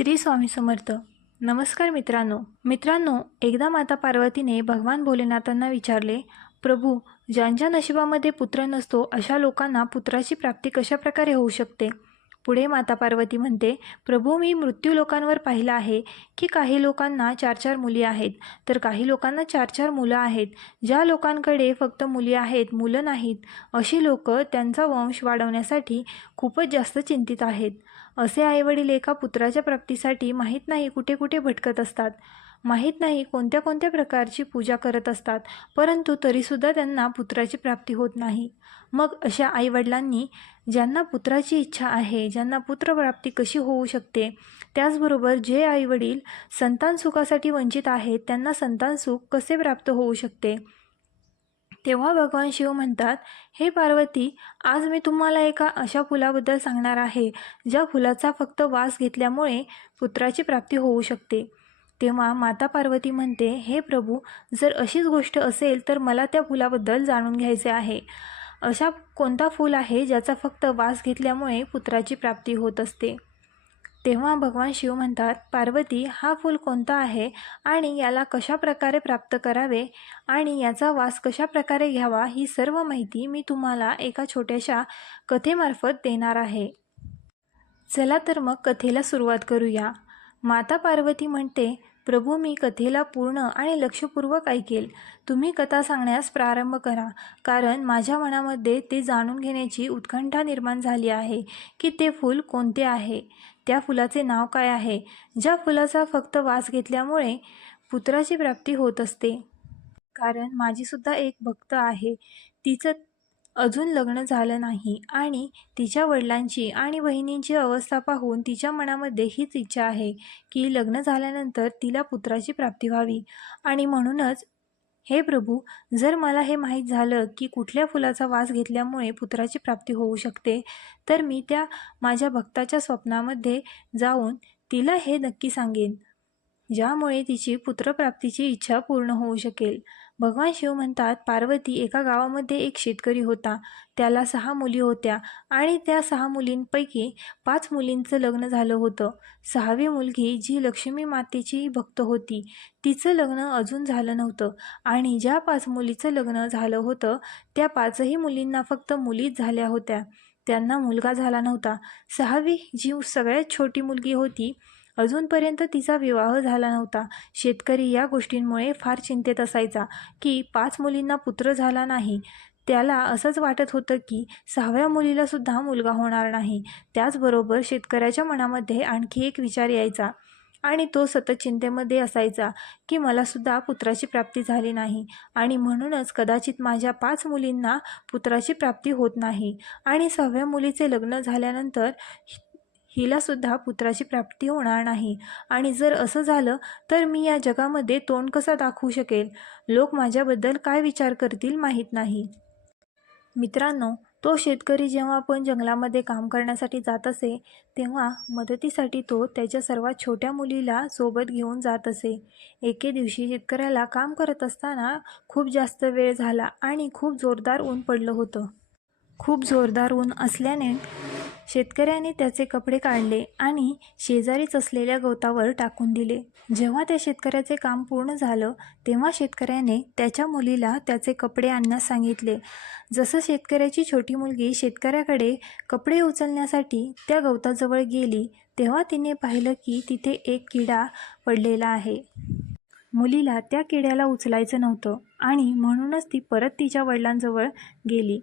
श्री स्वामी समर्थ. नमस्कार मित्रांनो. मित्रांनो एकदा माता पार्वतीने भगवान भोलेनाथांना विचारले प्रभू ज्यांच्या नशिबामध्ये पुत्र नसतो अशा लोकांना पुत्राची प्राप्ती कशाप्रकारे होऊ शकते? पुढे माता पार्वती म्हणते प्रभू मी मृत्यू लोकांवर पाहिलं आहे की काही लोकांना चार चार मुली आहेत. तर काही लोकांना चार चार मुलं आहेत. ज्या लोकांकडे फक्त मुली आहेत मुलं नाहीत अशी लोक त्यांचा वंश वाढवण्यासाठी खूपच जास्त चिंतित आहेत. असे आईवडील एका पुत्राच्या प्राप्तीसाठी माहीत नाही कुठे कुठे भटकत असतात. माहीत नाही कोणत्या कोणत्या प्रकारची पूजा करत असतात परंतु तरीसुद्धा त्यांना पुत्राची प्राप्ती होत नाही. मग अशा आईवडिलांनी ज्यांना पुत्राची इच्छा आहे ज्यांना पुत्रप्राप्ती कशी होऊ शकते त्याचबरोबर जे आईवडील संतान सुखासाठी वंचित आहेत त्यांना संतान सुख कसे प्राप्त होऊ शकते? तेव्हा भगवान शिव म्हणतात हे पार्वती आज मी तुम्हाला एका अशा फुलाबद्दल सांगणार आहे ज्या फुलाचा फक्त वास घेतल्यामुळे पुत्राची प्राप्ती होऊ शकते. तेव्हा माता पार्वती म्हणते हे प्रभू जर अशीच गोष्ट असेल तर मला त्या फुलाबद्दल जाणून घ्यायचे आहे. अशा कोणता फूल आहे ज्याचा फक्त वास घेतल्यामुळे पुत्राची प्राप्ती होत असते? तेव्हा भगवान शिव म्हणतात पार्वती हा फूल कोणता आहे आणि याला कशा प्रकारे प्राप्त करावे आणि याचा वास कशा प्रकारे घ्यावा ही सर्व माहिती मी तुम्हाला एका छोट्याशा कथेमार्फत देणार आहे. चला तर मग कथेला सुरुवात करूया. माता पार्वती म्हणते प्रभू मी कथेला पूर्ण आणि लक्षपूर्वक ऐकेल. तुम्ही कथा सांगण्यास प्रारंभ करा. कारण माझ्या मनामध्ये ते जाणून घेण्याची उत्कंठा निर्माण झाली आहे की ते फूल कोणते आहे? त्या फुलाचे नाव काय आहे? ज्या फुलाचा फक्त वास घेतल्यामुळे पुत्राची प्राप्ती होत असते. कारण माझीसुद्धा एक भक्त आहे. तिचं अजून लग्न झालं नाही आणि तिच्या वडिलांची आणि बहिणींची अवस्था पाहून तिच्या मनामध्ये हीच इच्छा आहे की लग्न झाल्यानंतर तिला पुत्राची प्राप्ती व्हावी. आणि म्हणूनच हे प्रभू जर मला हे माहीत झालं की कुठल्या फुलाचा वास घेतल्यामुळे पुत्राची प्राप्ती होऊ शकते तर मी त्या माझ्या भक्ताच्या स्वप्नामध्ये जाऊन तिला हे नक्की सांगेन ज्यामुळे तिची पुत्रप्राप्तीची इच्छा पूर्ण होऊ शकेल. भगवान शिव म्हणतात पार्वती एका गावामध्ये एक शेतकरी होता. त्याला सहा मुली होत्या आणि त्या सहा मुलींपैकी पाच मुलींचं लग्न झालं होतं. सहावी मुलगी जी लक्ष्मी मातेची भक्त होती तिचं लग्न अजून झालं नव्हतं आणि ज्या पाच मुलीचं लग्न झालं होतं त्या पाचही मुलींना फक्त मुलीच झाल्या होत्या. त्यांना मुलगा झाला नव्हता. सहावी जी सगळ्यात छोटी मुलगी होती अजूनपर्यंत तिचा विवाह झाला नव्हता. शेतकरी या गोष्टींमुळे फार चिंतेत असायचा की पाच मुलींना पुत्र झाला नाही. त्याला असंच वाटत होतं की सहाव्या मुलीलासुद्धा मुलगा होणार नाही. त्याचबरोबर शेतकऱ्याच्या मनामध्ये आणखी एक विचार यायचा आणि तो सतत चिंतेमध्ये असायचा की मलासुद्धा पुत्राची प्राप्ती झाली नाही आणि म्हणूनच कदाचित माझ्या पाच मुलींना पुत्राची प्राप्ती होत नाही. आणि सहाव्या मुलीचे लग्न झाल्यानंतर हिलासुद्धा पुत्राची प्राप्ती होणार नाही. आणि जर असं झालं तर मी या जगामध्ये तोंड कसा दाखवू शकेल? लोक माझ्याबद्दल काय विचार करतील माहीत नाही. मित्रांनो तो शेतकरी जेव्हा आपण जंगलामध्ये काम करण्यासाठी जात असे तेव्हा मदतीसाठी तो त्याच्या सर्वात छोट्या मुलीला सोबत घेऊन जात असे. एके दिवशी शेतकऱ्याला काम करत असताना खूप जास्त वेळ झाला आणि खूप जोरदार ऊन पडलं होतं. खूप जोरदार ऊन असल्याने शेतकऱ्याने त्याचे कपडे काढले आणि शेजारीच असलेल्या गवतावर टाकून दिले. जेव्हा त्या शेतकऱ्याचे काम पूर्ण झालं तेव्हा शेतकऱ्याने त्याच्या मुलीला त्याचे कपडे आणण्यास सांगितले. जसं शेतकऱ्याची छोटी मुलगी शेतकऱ्याकडे कपडे उचलण्यासाठी त्या गवताजवळ गेली तेव्हा तिने पाहिलं की तिथे एक किडा पडलेला आहे. मुलीला त्या किड्याला उचलायचं नव्हतं आणि म्हणूनच ती परत तिच्या वडिलांजवळ गेली.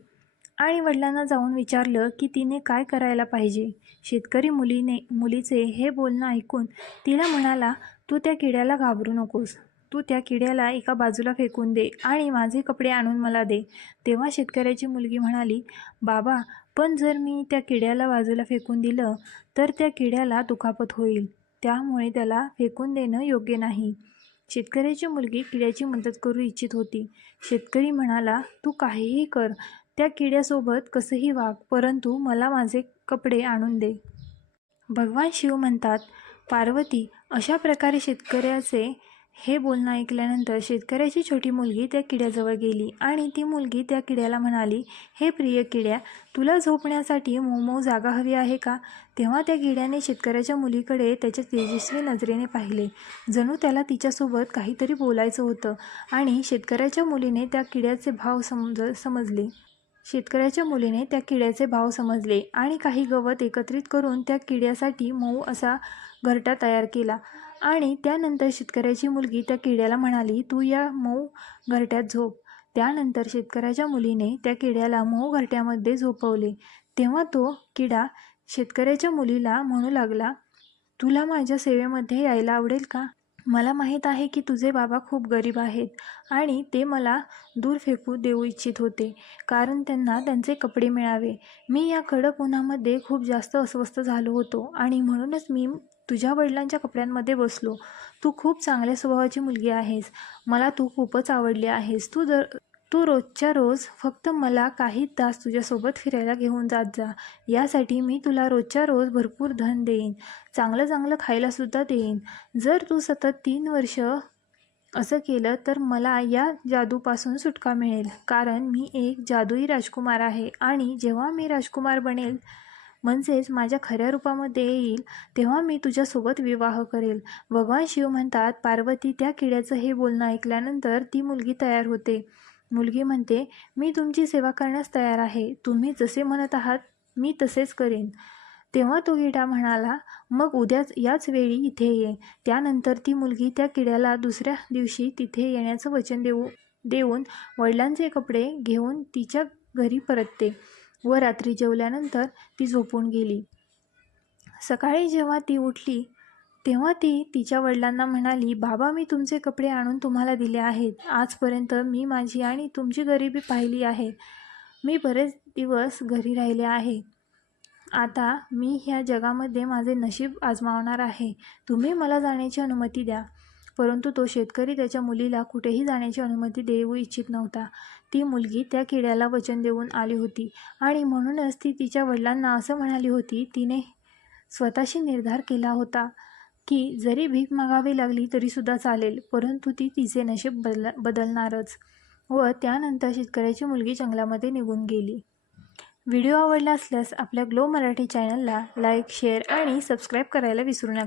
आणि वडिलांना जाऊन विचारलं की तिने काय करायला पाहिजे? शेतकरी मुलीने मुलीचे हे बोलणं ऐकून तिला म्हणाला तू त्या किड्याला घाबरू नकोस. तू त्या किड्याला एका बाजूला फेकून दे आणि माझे कपडे आणून मला दे. तेव्हा शेतकऱ्याची मुलगी म्हणाली बाबा पण जर मी त्या किड्याला बाजूला फेकून दिलं तर त्या किड्याला दुखापत होईल. त्यामुळे त्याला फेकून देणं योग्य नाही. शेतकऱ्याची मुलगी किड्याची मदत करू इच्छित होती. शेतकरी म्हणाला तू काहीही कर त्या किड्यासोबत कसंही वाग परंतु मला माझे कपडे आणून दे. भगवान शिव म्हणतात पार्वती अशा प्रकारे शेतकऱ्याचे हे बोलणं ऐकल्यानंतर शेतकऱ्याची छोटी मुलगी त्या किड्याजवळ गेली आणि ती मुलगी त्या किड्याला म्हणाली हे प्रिय किड्या तुला झोपण्यासाठी मऊ जागा हवी आहे का? तेव्हा त्या किड्याने शेतकऱ्याच्या मुलीकडे त्याच्या तेजस्वी नजरेने पाहिले. जणू त्याला तिच्यासोबत काहीतरी बोलायचं होतं आणि शेतकऱ्याच्या मुलीने त्या किड्याचे भाव समज समजले. शेतकऱ्याच्या मुलीने त्या किड्याचे भाव समजले आणि काही गवत एकत्रित करून त्या किड्यासाठी मऊ असा घरटा तयार केला. आणि त्यानंतर शेतकऱ्याची मुलगी त्या किड्याला म्हणाली तू या मऊ घरट्यात झोप. त्यानंतर शेतकऱ्याच्या मुलीने त्या किड्याला मऊ घरट्यामध्ये झोपवले. तेव्हा तो किडा शेतकऱ्याच्या मुलीला म्हणू लागला तुला माझ्या सेवेमध्ये यायला आवडेल का? मला माहीत आहे की तुझे बाबा खूप गरीब आहेत आणि ते मला दूर फेकू देऊ इच्छित होते कारण त्यांना त्यांचे कपडे मिळावे. मी या कडक उन्हामध्ये खूप जास्त अस्वस्थ झालो होतो आणि म्हणूनच मी तुझ्या वडिलांच्या कपड्यांमध्ये बसलो. तू खूप चांगल्या स्वभावाची मुलगी आहेस. मला तू खूपच आवडली आहेस. तू दर तू रोजच्या रोज फक्त मला काही तास तुझ्यासोबत फिरायला घेऊन जात जा. यासाठी मी तुला रोजच्या रोज भरपूर धन देईन. चांगलं चांगलं खायलासुद्धा देईन. जर तू सतत तीन वर्ष असं केलं तर मला या जादूपासून सुटका मिळेल. कारण मी एक जादुई राजकुमार आहे आणि जेव्हा मी राजकुमार बनेल म्हणजेच माझ्या खऱ्या रूपामध्ये येईल तेव्हा मी तुझ्यासोबत विवाह करेल. भगवान शिव म्हणतात पार्वती त्या किड्याचं हे बोलणं ऐकल्यानंतर ती मुलगी तयार होते. मुलगी म्हणते मी तुमची सेवा करण्यास तयार आहे. तुम्ही जसे म्हणत आहात मी तसेच करेन. तेव्हा तो किडा म्हणाला मग उद्याच याच वेळी इथे ये. त्यानंतर ती मुलगी त्या किड्याला दुसऱ्या दिवशी तिथे येण्याचं वचन देऊ देऊन वडिलांचे कपडे घेऊन तिच्या घरी परतते व रात्री जेवल्यानंतर ती झोपून गेली. सकाळी जेव्हा ती उठली तेव्हा ती तिच्या वडिलांना म्हणाली बाबा मी तुमचे कपडे आणून तुम्हाला दिले आहेत. आजपर्यंत मी माझी आणि तुमची गरिबी पाहिली आहे. मी बरेच दिवस घरी राहिले आहे. आता मी ह्या जगामध्ये माझे नशीब आजमावणार आहे. तुम्ही मला जाण्याची अनुमती द्या. परंतु तो शेतकरी त्याच्या मुलीला कुठेही जाण्याची अनुमती देऊ इच्छित नव्हता. ती मुलगी त्या किड्याला वचन देऊन आली होती आणि म्हणूनच ती तिच्या वडिलांना असं म्हणाली होती तिने स्वतःशी निर्धार केला होता. की जरी भीक मागावी लागली तरीसुद्धा चालेल परंतु ती तिचे नशीब बदल बदलणारच व त्यानंतर शेतकऱ्याची मुलगी जंगलामध्ये निघून गेली. व्हिडिओ आवडला असल्यास आपल्या ग्लो मराठी चॅनलला लाईक शेअर आणि सबस्क्राईब करायला विसरू नका.